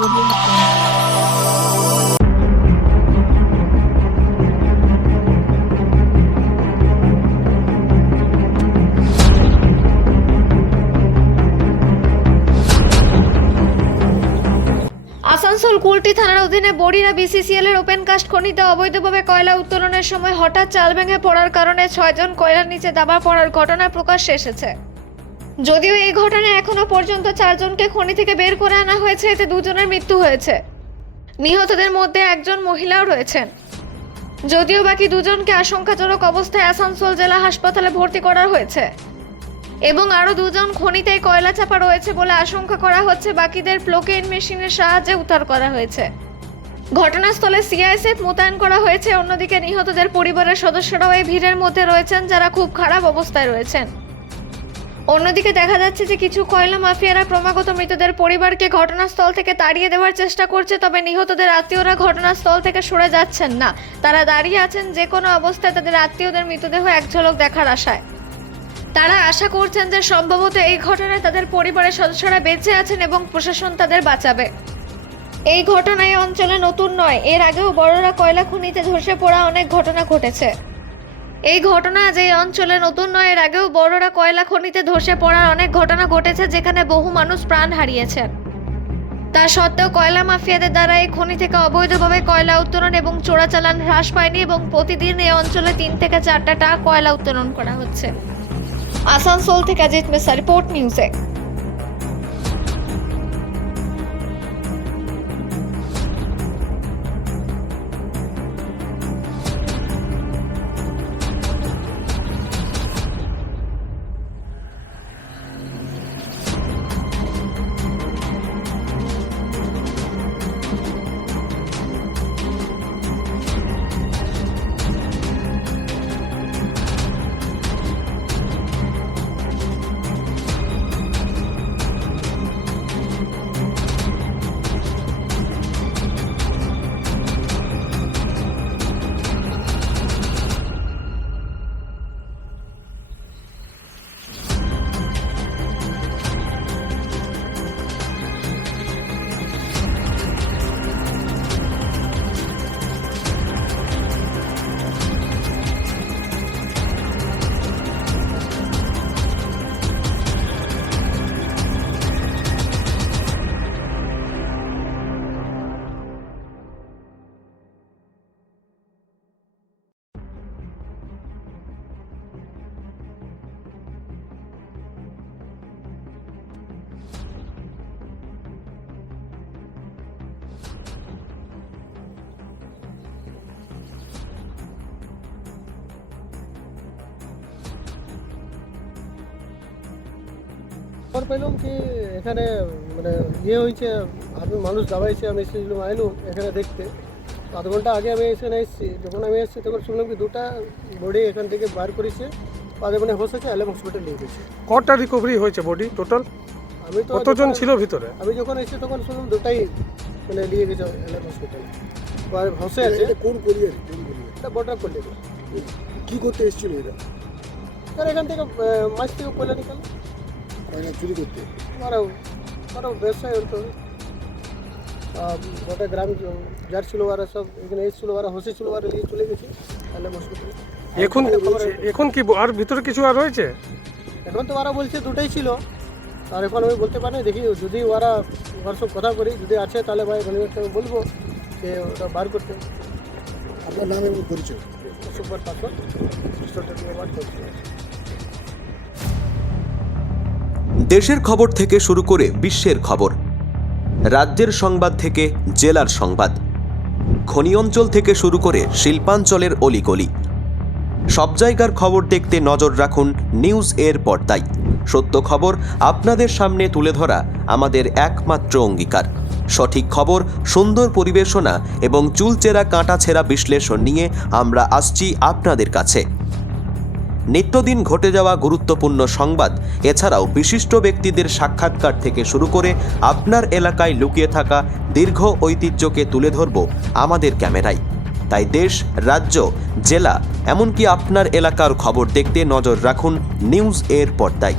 আসানসোল কুলটি থানার অধীনে বড়িরা বিসিসিএল এর ওপেন কাস্ট খনিতে অবৈধভাবে কয়লা উত্তোলনের সময় হঠাৎ চাল ভেঙে পড়ার কারণে 6 জন কয়লার নিচে দাবা পড়ার ঘটনা প্রকাশ্যে এসেছে। যদিও এই ঘটনায় এখনো পর্যন্ত 4 জনকে খনি থেকে বের করে আনা হয়েছে, এতে 2 জনের মৃত্যু হয়েছে। নিহতদের মধ্যে একজন মহিলাও রয়েছেন। যদিও বাকি 2 জনকে আশঙ্কাজনক অবস্থায় আসানসোল জেলা হাসপাতালে ভর্তি করা হয়েছে এবং আরও 2 জন খনিতেই কয়লা চাপা রয়েছে বলে আশঙ্কা করা হচ্ছে। বাকিদের প্লোকেইন মেশিনের সাহায্যে উদ্ধার করা হয়েছে। ঘটনাস্থলে সিআইএসএফ মোতায়েন করা হয়েছে। অন্যদিকে নিহতদের পরিবারের সদস্যরাও এই ভিড়ের মধ্যে রয়েছেন, যারা খুব খারাপ অবস্থায় রয়েছেন। অন্যদিকে দেখা যাচ্ছে যে কিছু কয়লা মাফিয়ারা ক্রমাগত মৃতদের পরিবারকে ঘটনাস্থল থেকে তাড়িয়ে দেওয়ার চেষ্টা করছে, তবে নিহতদের আত্মীয়রা ঘটনাস্থল থেকে সরে যাচ্ছেন না। তারা দাঁড়িয়ে আছেন যে কোনো অবস্থায় তাদের আত্মীয়দের মৃতদেহ এক ঝলক দেখার আশায়। তারা আশা করছেন যে সম্ভবত এই ঘটনায় তাদের পরিবারের সদস্যরা বেঁচে আছেন এবং প্রশাসন তাদের বাঁচাবে। এই ঘটনা এই অঞ্চলে নতুন নয়, এর আগেও বড়রা কয়লা খনিতে ধসে পড়া অনেক ঘটনা ঘটেছে। এই ঘটনা যে অঞ্চলে নতুন নয়, এর আগেও বড়রা কয়লা খনিতে ধসে পড়ার অনেক ঘটনা ঘটেছে, যেখানে বহু মানুষ প্রাণ হারিয়েছেন। তা সত্ত্বেও কয়লা মাফিয়াদের দ্বারা এই খনি থেকে অবৈধভাবে কয়লা উত্তোলন এবং চোরাচালান হ্রাস পায়নি এবং প্রতিদিন এই অঞ্চলে 3 থেকে 4টা ট্রাক কয়লা উত্তোলন করা হচ্ছে। আসানসোল থেকে অজিত মিশ্রা, রিপোর্ট নিউজে। খবর পেলাম কি এখানে মানে হয়েছে, আমি মানুষ দাবাইছে, আমি এসেছিলাম আইলুম এখানে দেখতে। আধ ঘন্টা আগে আমি এখানে এসেছি। যখন আমি এসেছি তখন শুনলাম কি 2টা বডি এখান থেকে বার করেছে, তাদের মানে বসেছে এলএম হসপিটাল নিয়ে গেছে। কটা রিকভারি হয়েছে বডি টোটাল? আমি তো কতজন ছিল ভিতরে? আমি যখন এসেছি তখন শুনলাম 2টাই মানে নিয়ে গেছে এলএম হসপিটাল। আর বসে আছে। কোন কোরিয়ার? এটা বর্ডার করলে কি করতে এসেছিল এরা? স্যার এখান থেকে মাছ থেকে কয়লা নিকাল কয়লা চুরি করতে। ওরা ব্যবসায় হতো। গোটা গ্রাম যার ছিল ওরা সব এখানে এসেছিল, ওরা হসেছিল, ওরা নিয়ে চলে গেছে এলএম হসপিটালে। এখন কি আর ভিতরে কিছু আর রয়েছে? এখন তো ওরা বলছে 2টাই ছিল, আর এখন আমি বলতে পারি না। দেখি যদি ওরা সব কথা করি, যদি আছে তাহলে ভাই আমি বলবো যে ওটা বার করতে। আপনার নাম এবং পরিচয়? সুপার পাসওয়ার্ড করছে। দেশের খবর থেকে শুরু করে বিশ্বের খবর, রাজ্যের সংবাদ থেকে জেলার সংবাদ, খনি অঞ্চল থেকে শুরু করে শিল্পাঞ্চলের অলিগলি, সব জায়গার খবর দেখতে নজর রাখুন নিউজ এর পর্দায়। সত্য খবর আপনাদের সামনে তুলে ধরা আমাদের একমাত্র অঙ্গীকার। সঠিক খবর, সুন্দর পরিবেশনা এবং চুলচেরা কাঁটাছেঁড়া বিশ্লেষণ নিয়ে আমরা আসছি আপনাদের কাছে। নিত্যদিন ঘটে যাওয়া গুরুত্বপূর্ণ সংবাদ, এছাড়াও বিশিষ্ট ব্যক্তিদের সাক্ষাৎকার থেকে শুরু করে আপনার এলাকায় লুকিয়ে থাকা দীর্ঘ ঐতিহ্যকে তুলে ধরব আমাদের ক্যামেরায়। তাই দেশ, রাজ্য, জেলা, এমনকি আপনার এলাকার খবর দেখতে নজর রাখুন নিউজ এর পর্দায়।